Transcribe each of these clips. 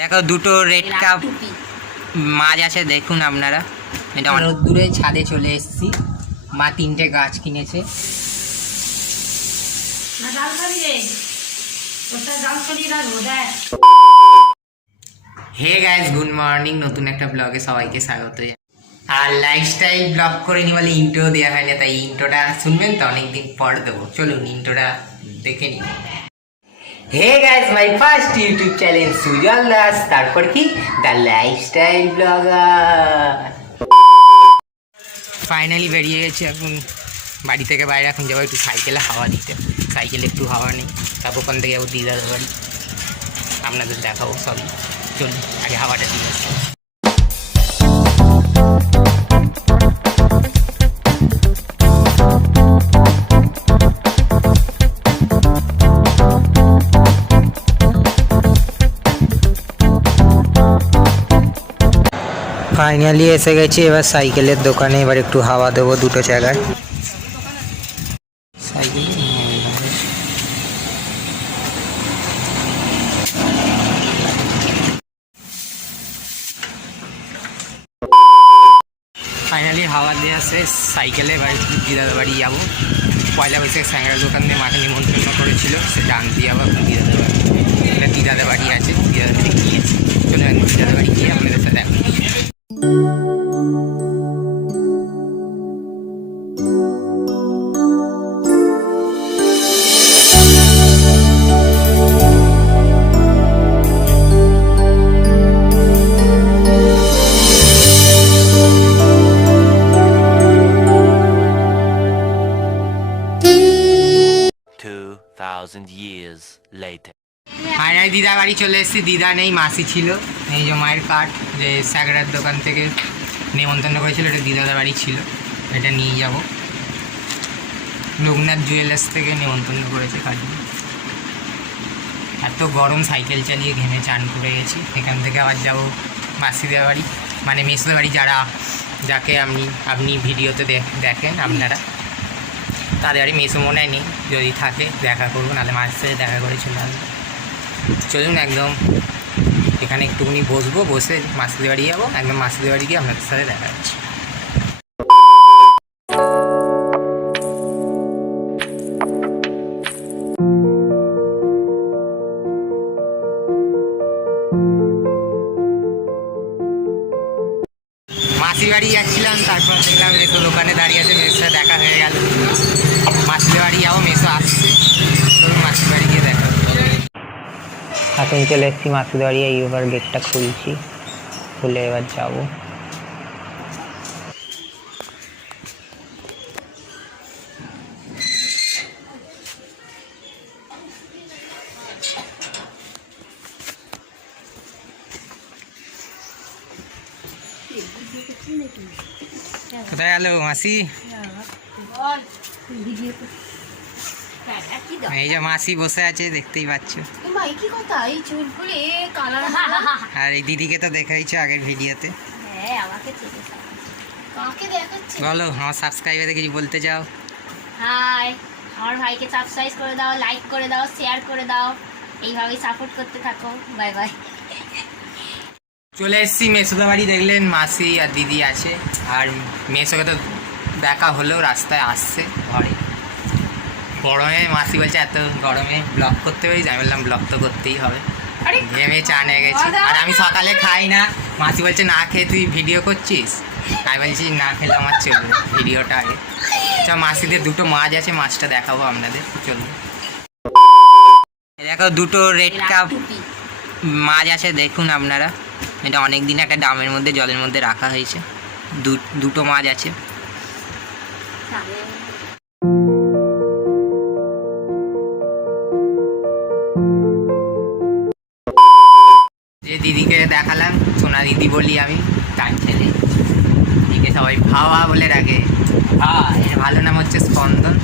দেখো দুটো red cup মাছ আছে, দেখুন আপনারা। এটা অনেক দূরে ছাদে চলে এসেছি। মা 3টে গাছ কিনেছে। Hey guys, good morning. নতুন একটা ব্লগে সবাইকে স্বাগত। আর লাইফস্টাইল ব্লগ করে নি বলে ইন্ট্রো দেওয়া হয় না, তাই ইন্ট্রোটা শুনবেন তো অনেকদিন পর দেবো। চলুন ইন্ট্রোটা দেখে নিন। Hey guys, my first YouTube channel Sujal Das, তারপর কি দ্য লাইফস্টাইল ব্লগার। ফাইনালি বেরিয়ে গেছি এখন বাড়ি থেকে বাইরে। এখন যাবো একটু সাইকেলে হাওয়া দিতে। সাইকেলে একটু হাওয়া নেই, তারপর ওখান থেকে যাবো দিদার বাড়ি, আপনাদের দেখাবো সবই। চলুন আগে হাওয়াটা দিয়ে আসি। ফাইনালি এসে গেছি এবার সাইকেলের দোকানে। এবার একটু হাওয়া দেবো দুটো জায়গায়। সাইকেল ফাইনালি হাওয়া দিয়ে আসে সাইকেলে। এবার দিদাদের বাড়ি যাবো। পয়লা বৈশাখ স্যাংরার দোকান দিয়ে মাকে নিমন্ত্রণ করেছিল, সেটা আনতে যাবো এখন দিদাদের বাড়ি। এটা দিদাদের বাড়ি আছে, দিদাদের বাড়ি গিয়েছি। চলে এখন দিদাদের বাড়ি গিয়ে আপনাদের সাথে দেখা। years later. ফাইনালি দিদা বাড়ি চলে এসেছি। দিদা নেই, মাসি ছিল। এই যে মায়ের কাঠ, যে স্যাংরার দোকান থেকে নিমন্ত্রণ করেছিল, এটা দিদাদের বাড়ি ছিল। এটা নিয়ে যাব। লোকনাথ জুয়েলার্স থেকে নিমন্ত্রণ করেছে কাঠ। এত গরম, সাইকেল চালিয়ে ঘেমে চান করে গেছি। এখান থেকে আবার যাবো মাসিদের বাড়ি, মানে মেসোদের বাড়ি। যাকে আপনি ভিডিওতে দেখেন আপনারা, তাদের বাড়ি মেসো মনে হয় নেই। যদি থাকে দেখা করবো, নাহলে মায়ের সাথে দেখা করে চলে আসবো। চলুন একদম এখানে একটুখানি বসবো, বসে মাসিদের বাড়ি যাবো। একদম মাসিদের বাড়ি গিয়ে আপনাদের সাথে দেখা যাচ্ছে। মাসির বাড়ি যাচ্ছিলাম, তারপর দেখলাম মেসো দোকানে দাঁড়িয়ে আছে। মেসোর সাথে দেখা হয়ে গেল। মাসির বাড়ি যাবো, মেসো আসছে। চলুন মাসির বাড়ি গিয়ে দেখা। এখন চলে এসেছি মাসির বাড়ি। এবার গেটটা খুলছি, খুলে এবার যাবো। কোথায় গেল মাসি? এই যে মাসি বসে আছে, দেখতেই পাচ্ছ। আর এই দিদিকে তো দেখাইছো আগের ভিডিওতে। বলো, আমার সাবস্ক্রাইবারে কিছু বলতে চাও? হাই, আমার ভাইকে সাবস্ক্রাইব করে দাও, লাইক করে দাও, শেয়ার করে দাও। এইভাবেই সাপোর্ট করতে থাকো। Bye bye. চলে এসেছি মেসোদের বাড়ি। দেখলেন মাসি আর দিদি আছে। আর মেসোকে তো দেখা হলো, রাস্তায় আসছে ঘরে। গরমে মাসি বলছে এত গরমে ব্লগ করতে হবে। আমি বললাম ব্লগ তো করতেই হবে, ঘেমে চান হয়ে গেছি। আর আমি সকালে খাই না। মাসি বলছে না খেয়ে তুই ভিডিও করছিস। আমি বলছি না খেলে আমার চলবে, ভিডিওটা আগে। আচ্ছা, মাসিদের দুটো মাছ আছে, মাছটা দেখাবো আপনাদের। চলুন দেখো দুটো রেড কাপ মাছ আছে, দেখুন আপনারা। এটা অনেক দিন একটা ড্রামের মধ্যে, জলের মধ্যে রাখা হয়েছে। দুটো মাছ আছে। যে দিদিকে দেখালাম, সোনা দিদি বলি আমি, তার ছেলে। দিদিকে সবাই ভাওয়া বলে রাখে। এর ভালো নাম হচ্ছে স্পন্দন।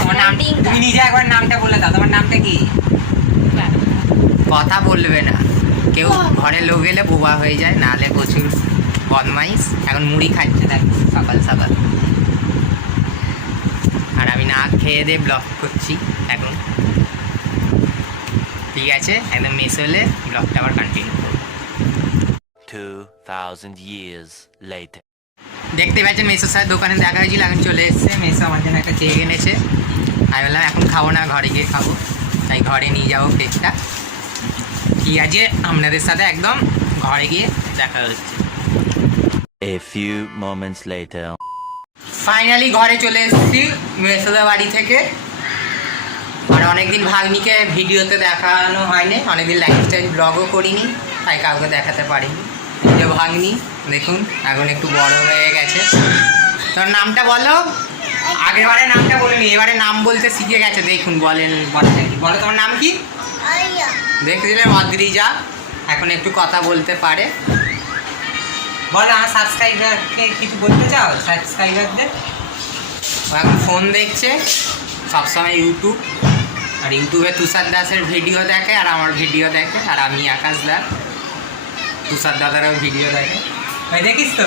তোমার নাম, তুমি নিজে একবার নামটা বলে দাও। তোমার নামটা কি? কথা বলবে না কেউ, ঘরের লোক এলে বোবা হয়ে যায়, নাহলে প্রচুর বদমাইশ। এখন মুড়ি খাচ্ছে দেখ সকাল সকাল। আর আমি না খেয়ে দিয়ে ব্লগ করছি এখন। ঠিক আছে, একদম মেস হলে ব্লগটা আবার কন্টিনিউ করবো। 2000 years later. দেখতে পাচ্ছেন মেসোর সাথে দোকানে দেখা হয়েছিল, এখন চলে এসছে। মেসো আমার জন্য একটা কেক এনেছে। আমি বললাম এখন খাবো না, ঘরে গিয়ে খাবো, তাই ঘরে নিয়ে যাবো কেকটা। ঠিক আছে, আপনাদের সাথে একদম ঘরে গিয়ে দেখা হচ্ছে। A few moments later. Finally ঘরে চলে এসেছি মেসোদের বাড়ি থেকে। আর অনেকদিন ভাগ্নিকে ভিডিওতে দেখানো হয়নি, অনেকদিন লাইফস্টাইল ব্লগও করিনি, তাই কাউকে দেখাতে পারিনি। যে ভাগ্নি দেখুন এখন একটু বড় হয়ে গেছে। তোর নামটা বলো। আগেরবারে নামটা বলিনি, এবারে নাম বলতে শিখে গেছে। দেখুন বলেন, বলো তোমার নাম কি? দেখছিলে অদ্রিজা এখন একটু কথা বলতে পারে। বলো আমার সাবস্ক্রাইবারকে কিছু বলতে চাও? সাবস্ক্রাইবারদের ও এখন ফোন দেখছে সবসময় ইউটিউব, আর ইউটিউবে তুষার দাসের ভিডিও দেখে আর আমার ভিডিও দেখে, আর আমি আকাশ দাস, তুষার দাদারও ভিডিও দেখে। ভাই দেখিস তো,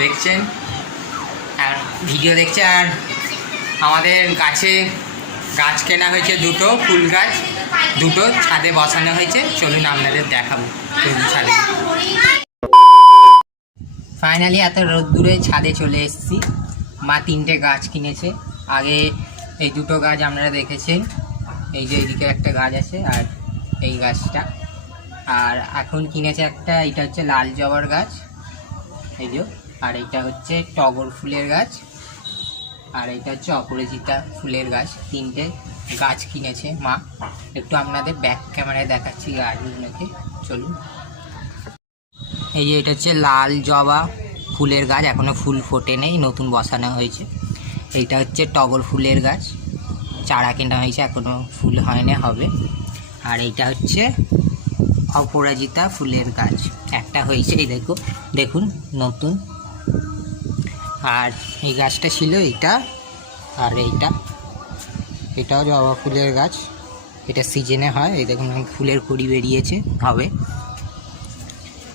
দেখছেন আর ভিডিও দেখছে। আর আমাদের গাছ কেনা হয়েছে, দুটো ফুল গাছ, দুটো ছাদে বসানো হয়েছে। চলুন আপনাদের দেখাবো ছাদে। ফাইনালি এত রোদ্দুরে ছাদে চলে এসেছি। মা 3টে গাছ কিনেছে। আগে এই দুটো গাছ আপনারা দেখেছেন, এই যে এইদিকে একটা গাছ আছে আর এই গাছটা। আর এখন কিনেছে একটা, এটা হচ্ছে লাল জবার গাছ, এই যে। আর এইটা হচ্ছে টগর ফুলের গাছ, আর এটা হচ্ছে অপরাজিতা ফুলের গাছ। 3টে গাছ কিনেছে মা। একটু আপনাদের ব্যাক ক্যামেরায় দেখাচ্ছি গাছগুলোকে, চলুন। এই যে এটা হচ্ছে লাল জবা ফুলের গাছ, এখনও ফুল ফোটে নেই, নতুন বসানো হয়েছে। এইটা হচ্ছে টগর ফুলের গাছ, চারা কেনা হয়েছে, এখনও ফুল হয়নি, হবে। আর এইটা হচ্ছে অপরাজিতা ফুলের গাছ, একটা হয়েছে, এই দেখুন নতুন। আর এই গাছটা ছিল এইটা, আর এটাও জবা ফুলের গাছ, এটা সিজনে হয়। এই দেখুন ফুলের কুড়ি বেরিয়েছে, হবে।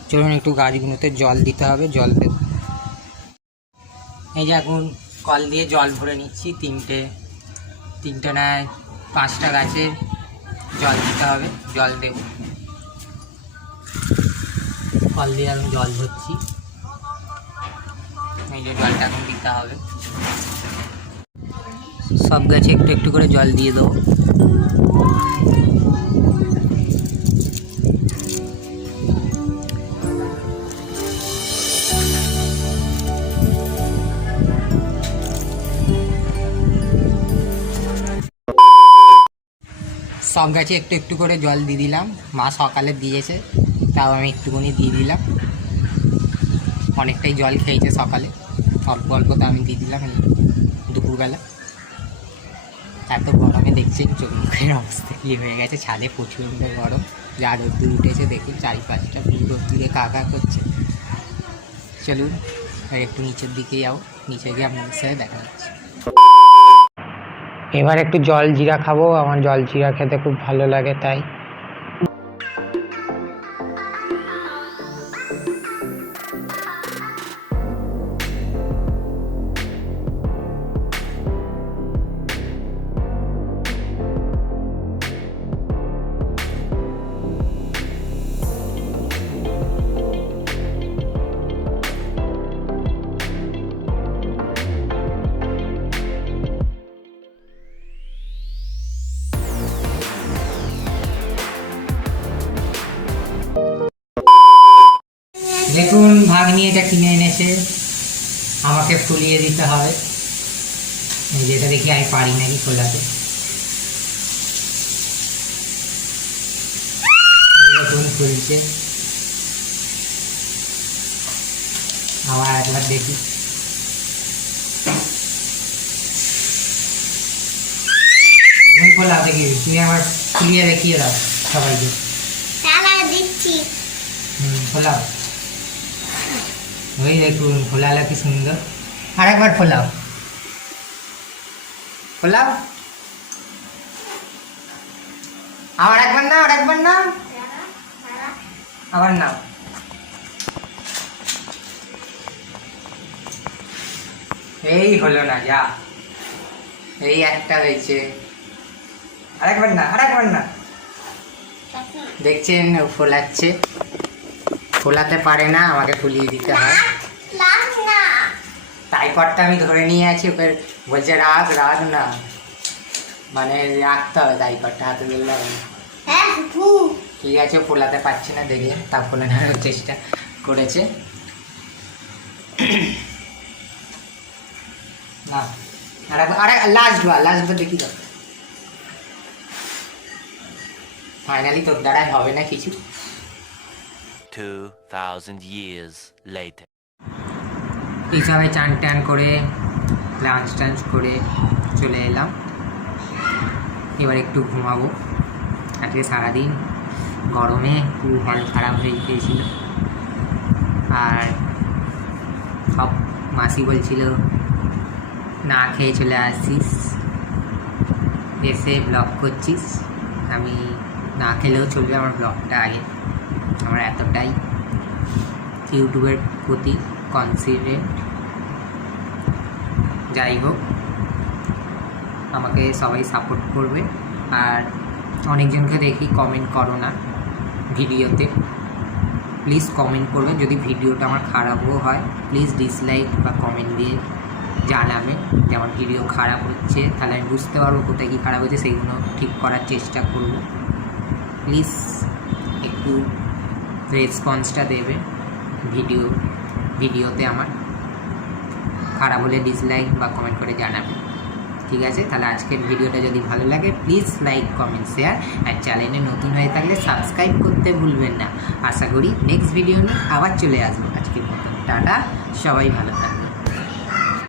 চলুন একটু গাছগুলোতে জল দিতে হবে, জল দেব। এই যে এখন কল দিয়ে জল ভরে নিচ্ছি। তিনটে না 5টা গাছে জল দিতে হবে, জল দেব। কল দিয়ে আমি জল ভরছি, এই যে জলটা এখন দিতে হবে। সব গাছে একটু একটু করে জল দিয়ে দেবো। সব গাছে একটু একটু করে জল দিয়ে দিলাম। মা সকালে দিয়েছে, তাও আমি একটুখানি দিয়ে দিলাম। অনেকটাই জল খেয়েছে সকালে, অল্প অল্প তো আমি দিয়ে দিলাম দুপুরবেলা। এত গরমে দেখছেন চোখ মুখের অবস্থা কী হয়ে গেছে। ছাদে প্রচণ্ড গরম, যা রোদ্দুর উঠেছে দেখুন, 4-5টা ফুল রোদ্দুরে কাকা করছে। চলুন একটু নিচের দিকে যাও, নিচে গিয়ে আপনাদের সাথে দেখা যাচ্ছে। এবার একটু জল জিরা খাবো, আমার জল জিরা খেতে খুব ভালো লাগে, তাই। দেখুন ভাগ্নি এটা কিনে এনেছে, আমাকে ফুলিয়ে দিতে হবে। যেটা দেখি আমি পারি নাকি খোলাতে। দেখুন খুলছে, আবার একবার দেখি। তুমি খোলা দেখি, তুমি আমার খুলিয়ে দেখিয়ে দাও সবাইকে। দিচ্ছি। খোলাও, ওই দেখুন খোলালো কি সুন্দর। আর একবার খোলাও, খোলাও, আবার একবার না, আর একবার না, আবার নাও। এই হলো না, যা এই একটা হয়েছে, আরেকবার না দেখছেন ও ফোলাচ্ছে, ফোলাতে পারে না, আমাকে ফুলিয়ে দিতে হয়। টাইপডটা আমি ধরে নিয়ে আছি, ওকে বলছে রাগ না, মানে রাখতে হবে টাইপডটা, হাতে দিলে হবে না। ঠিক আছে, ফোলাতে পারছি না দেখে, তা ফোলানোর চেষ্টা করেছে। না আরে লাস্ট বার দেখি তো, ফাইনালি তোর দ্বারাই হবে না কিছু। 2000 years later. এই সবাই চান টান করে লাঞ্চ টাঞ্চ করে চলে এলাম, এবার একটু ঘুমাবো। আজকে সারাদিন গরমে পুরো হল খারাপ হয়ে গিয়েছিল, আর সব মাসি বলছিল না খেয়ে চলে আসছিস, এসে ব্লগ করছিস। আমি না খেলেও চলবে, আমার ব্লগটা আগে, আমার এতটাই ইউটিউবের প্রতি কনসিডারেট। যাই হোক, আমাকে সবাই সাপোর্ট করবে, আর অনেকজনকে দেখি কমেন্ট করো না ভিডিওতে, প্লিজ কমেন্ট করবে। যদি ভিডিওটা আমার খারাপও হয় প্লিজ ডিসলাইক বা কমেন্ট দিয়ে জানাবে যে আমার ভিডিও খারাপ হচ্ছে, তাহলে আমি বুঝতে পারবো কোথায় কী খারাপ হচ্ছে, সেইগুলো ঠিক করার চেষ্টা করব। প্লিজ একটু রেসপন্সটা দেবে ভিডিওতে আমার, খারাপ হলে ডিসলাইক বা কমেন্ট করে জানাবে। ঠিক আছে, তাহলে আজকের ভিডিওটা যদি ভালো লাগে প্লিজ লাইক কমেন্ট শেয়ার, আর চ্যানেলে নতুন হয়ে থাকলে সাবস্ক্রাইব করতে ভুলবেন না। আশা করি নেক্সট ভিডিও নিয়ে আবার চলে আসবো। আজকের মতো টাটা, সবাই ভালো থাকবে।